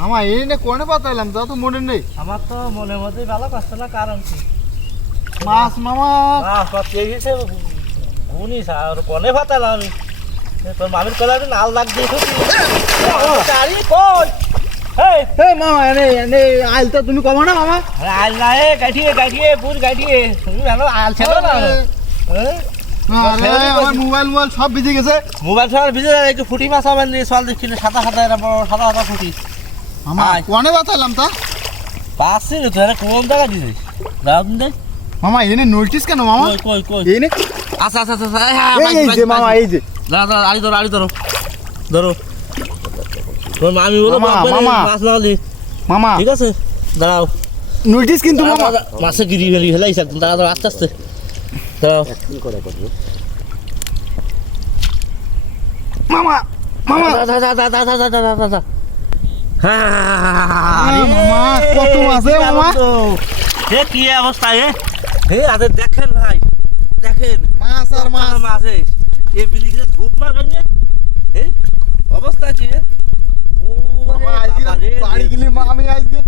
মামা এই নে কোনে পাতাইলাম তা তো মনে নেই। আমার তো মনের মধ্যে ভালো পাচ্ছে না, কারণ কি মাছ মামা সব চেয়েছে গুনিস আর কোনে পাতালাম আমি। তোর মামির কলার নাল লাগ দিয়ে আরে কই এ মামা এনে আইলটা তুমি কমো না মামা। আল না গাঠিয়ে পুর গাঠিয়ে তুমি জানো আল ছিল না। আরে আমার মোবাইল সব ভিজে গেছে। মোবাইল সবার ভিজে যায়, একটু ফুটি মাছ আবার নিয়ে চল দেখছি সাদা সাদা এরা বড় সাদা সাদা ফুটি। মামা কোনে পাতাইলাম তা পাচ্ছি না, তোরা কোন জায়গা দিছিস দাও দিন দেখ। মামা এনে নোটিস কেন মামা? কই কই এই নে আচ্ছা আচ্ছা আচ্ছা এই যে মামা এই যে দাঁড়া আড়ি ধরো ধরো তোর মামি বলো মামা মাছ না দি মামা ঠিক আছে দাঁড়াও। নোটিস কিন্তু মামা মাছে গিরি ফেলি ফেলাইছ একদম, দাঁড়াও আস্তে আস্তে দাঁড়াও। মামা মামা হ্যাঁ মামা কত আছে মামা? হে কি অবস্থা হে আরে দেখেন ভাই দেখেন মাছ আর মাছ মাছ এই বিলিতে ধূপ মাছ ভাঙে হে অবস্থা কি ও মামা আজকে বাড়ি গেলি আমি আজকে